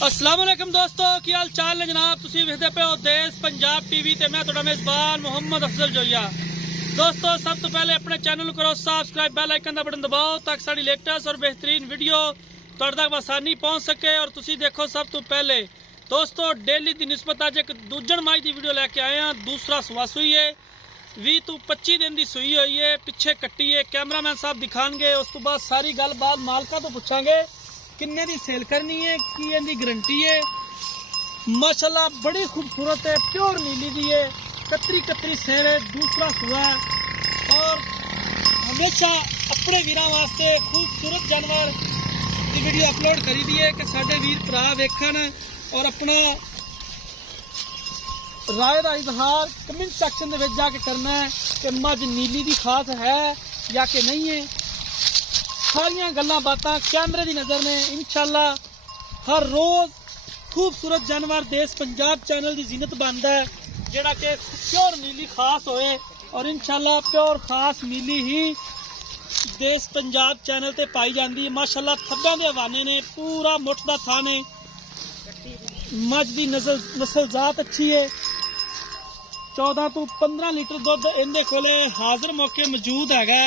अस्सलाम वालेकुम दोस्तों, की हाल चाल ने जनाब। तुसीं वेखदे पे हो देश पंजाब टीवी ते मैं तुहाडा मेज़बान मुहम्मद अफजल जोइया। दोस्तों सब तो पहले अपने चैनल को करो सब्सक्राइब, बेल आइकन का बटन दबाओ ताकि साडी लेटेस्ट और बेहतरीन वीडियो तुहाडे तक आसानी पहुँच सके और तुसीं देखो सब तो पहले। दोस्तों डेली की निस्बत अज एक दूजण माई की वीडियो लैके आए हैं। दूसरा सुआ सूई है 20 ਤੋਂ 25 दिन की सूई हुई है, पिछे कट्टी है। कैमरामैन साहब दिखाएंगे, उस तो बाद सारी गलबात मालका तो पूछांगे किन्ने दी सेल करनी है, की इहदी गारंटी है। माशाल्लाह बड़ी खूबसूरत है, प्योर नीली दी है, कतरी कतरी सेल है। दूसरा सुआ है और हमेशा अपने वीरां वास्ते खूबसूरत जानवर की वीडियो अपलोड करी दी है कि साडे वीर भरा वेखण और अपना राय का इजहार कमेंट सैक्शन में जाके करना है कि मझ नीली की खास है या कि नहीं है। सारिया गल्लां बातां कैमरे की नज़र में इंशाल्लाह हर रोज़ खूबसूरत जानवर देश पंजाब चैनल की जीनत बनता है, जिहड़ा कि प्योर नीली खास होए और इंशाल्लाह प्योर खास नीली ही देश पंजाब चैनल ते पाई जाती है। माशाल्लाह थब्बों के हवाने ने, पूरा मुठ का थान है, मझ की नस्ल जात अच्छी है। 14 ਤੋਂ 15 लीटर दुध इहदे कोले हाजिर मौके मौजूद है।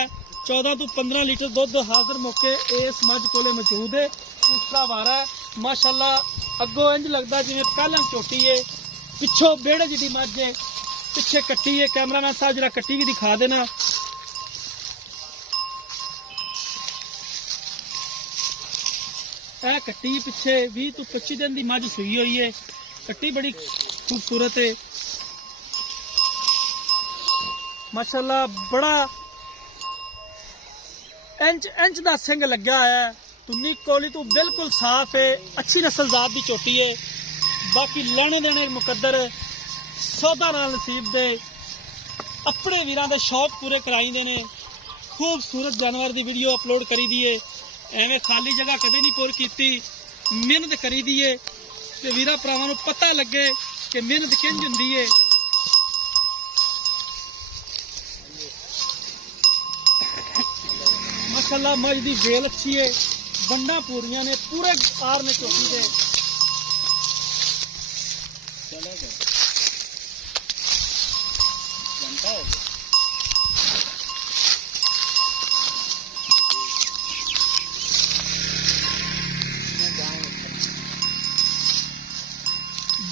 14 ਤੋਂ 15 लीटर दुध हाजिर मौके इस मझ कोले मौजूद है। दूसरा वारा है माशाल्लाह, अगों इंज लगता जिवें पहलन चोटी है, पिछों बेड़े जी मझ है, पिछे कट्टी है। कैमरामैन साहब जरा कट्टी भी दिखा देना। यह कट्टी पिछे 20 ਤੋਂ 25 दिन की मझ सूई हुई है। कट्टी बड़ी खूबसूरत है माशाल्लाह, बड़ा इंच का सिंग लग्या है। तुन्नी कोली तो बिल्कुल साफ है, अच्छी नस्ल जात की चोटी है। बाकी लेने देने मुकद्दर सौदा नाल नसीब दे अपने वीरां दे शौक पूरे कराइंदे ने। खूबसूरत जानवर की वीडियो अपलोड करी दी है, एवें खाली जगह कदे नहीं पुर की, मेहनत करी दी है ते वीरां भरावां नूं पता लगे कि मेहनत किंज हुंदी है। माशाल्लाह मझ की वेल अच्छी है, बंडा पूरियां ने, पूरे आर ने चोटी दे।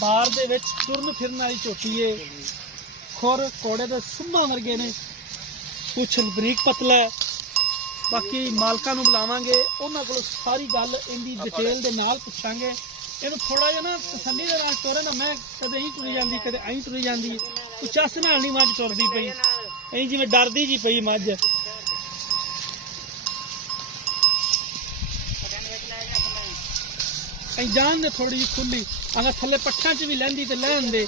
बार दे विच तुरन फिरन वाली चोटी है। खुर कोड़े दे सुम्मा वर्गे ने, कुछ बरीक पतला है। बाकी मालका नूं बुलावांगे, उन्हां कोलों सारी गल इहदी डिटेल दे नाल पुछांगे। इहनूं थोड़ा जिहा ना तसल्ली दे नाल टुरे ना, मैं कदे ही टुरी जांदी कदे अहीं टुरी जांदी, कोई चस नाल नहीं मझ टुरदी पई, अहीं जिवें डरदी जी पई मझ। अहीं जान दे थोड़ी जी खुली, अगर थल्ले पट्ठां च भी लैंदी ते लैण दे।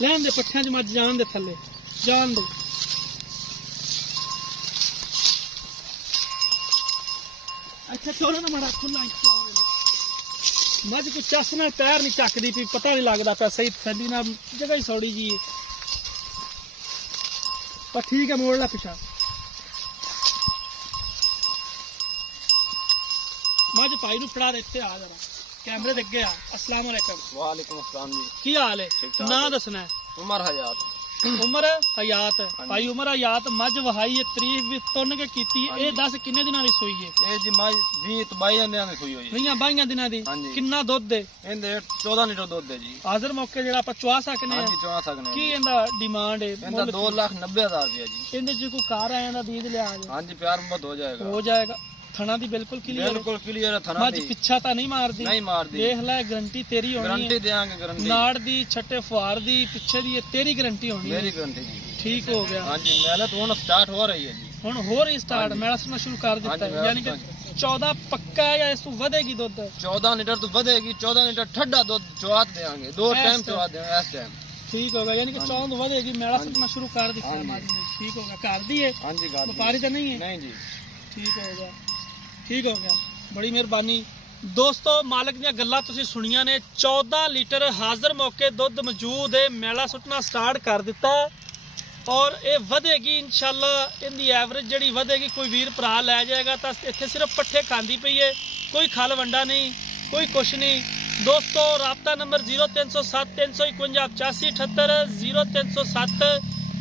लैन दे पट्ठियां च मझ जान दे, थल्ले जान दे। अच्छा चोरे ना माड़ा खुला मझ को चस ना पैर नहीं चकदी पी, पता नहीं लगता पिया सही थैली ना, जगह ही सौड़ी जी है। पर ठीक है, मोड़ ला पिछा। मझ भाई नूं फड़ा दे, इत्थे आ जरा कैमरे दे अगे आ। अस्सलाम वालेकुम। वालेकुम अस्सलाम जी, की हाल है? ना दसना है। उमर हयात। उमर हयात भाई, उमर हयात मझ वहाई है, तारीख भी तुन के कीती है। ये दस किन्ने दिनां दी सूई है? ये जी मझ 20 ਤੋਂ 22 ਦਿਨਾਂ ਦੀ ਸੂਈ ਹੋਈ ਹੈ। 20-22 दिनां दी। किन्ना दुध है? ਇਹਦੇ 14 ਲੀਟਰ ਦੁੱਧ ਹੈ ਜੀ। हाजिर मौके जेड़ा आपां चुआ सकने ਹਾਂਜੀ आ। ਚਵਾ ਸਕਦੇ की ਹਾਂ। इंदा डिमांड है? ਇਹਦਾ 2,90,000 ਰੁਪਏ ਜੀ। इंदे च कोई कार आया दा बीज लिया ਹਾਂਜੀ प्यार मोहब्बत हो जाएगा। हो जाएगा। थना दी बिल्कुल क्लियर, बिल्कुल क्लियर है थना मझ दी, पिछा ता नहीं मारदी? नहीं मारदी। देख ले, गारंटी तेरी होनी गारंटी है। देंगे, गारंटी नाड़ दी, छट्टे फुहार दी, पिछे दी तेरी गारंटी होनी है। मेरी गारंटी जी। ठीक हो गया। हाँ जी, मेहनत हुन स्टार्ट हो रही है जी। हुन हो रही स्टार्ट, मेला सुनना शुरू कर दिता है, यानी कि 14 पक्का है या इस तो वधेगी दुध? 14 लीटर तो बढ़ेगी, 14 लीटर ठंडा दुध चुवा देंगे, 2 टाइम चुवा देंगे इस टाइम। ठीक होगा, यानी कि 14 वधेगी, मेला सुनना शुरू कर दिता है माजी ने। ठीक होगा, घर दी है? हाँ जी, व्यापारी तो नहीं है? नहीं जी। ठीक हो गया, ठीक हो गया, बड़ी मेहरबानी। दोस्तों मालक दी गल्लां तुसीं सुनियां ने। 14 लीटर हाजिर मौके दुध मौजूद है, मैला सुटना स्टार्ट कर दिता ਔਰ ਇਹ ਵਧੇਗੀ ਇਨਸ਼ਾਅੱਲਾ। ਇਹਦੀ ਐਵਰੇਜ ਜਿਹੜੀ ਵਧੇਗੀ, ਕੋਈ ਵੀਰ ਭਰਾ ਲੈ ਜਾਏਗਾ ਤਾਂ ਇੱਥੇ ਸਿਰਫ ਪੱਠੇ ਖਾਂਦੀ ਪਈ ਹੈ, ਕੋਈ ਖਲ ਵੰਡਾ ਨਹੀਂ, ਕੋਈ ਕੁਛ ਨਹੀਂ। ਦੋਸਤੋ ਰਾਬਤਾ ਨੰਬਰ 0307 351 8578 0307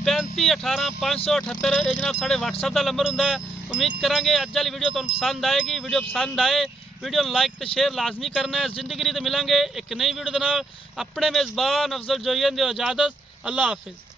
35 18 578। ਇਹ ਜਨਾਬ ਸਾਡੇ WhatsApp ਦਾ ਨੰਬਰ ਹੁੰਦਾ ਹੈ। ਉਮੀਦ ਕਰਾਂਗੇ ਅੱਜ ਵਾਲੀ ਵੀਡੀਓ ਤੁਹਾਨੂੰ ਪਸੰਦ ਆਏਗੀ। ਵੀਡੀਓ ਪਸੰਦ ਆਏ ਵੀਡੀਓ ਨੂੰ ਲਾइक ਤੇ शेयर ਲਾਜ਼ਮੀ करना है। जिंदगी ਤੇ ਮਿਲਾਂਗੇ ਇੱਕ ਨਈ ਵੀਡੀਓ ਦੇ ਨਾਲ। ਆਪਣੇ ਮੇਜ਼ਬਾਨ ਅਫਜ਼ਲ ਜੋਈਨ ਦਿਓ ਇਜਾਜ਼ਤ। ਅੱਲਾ ਹਾਫਿਜ਼।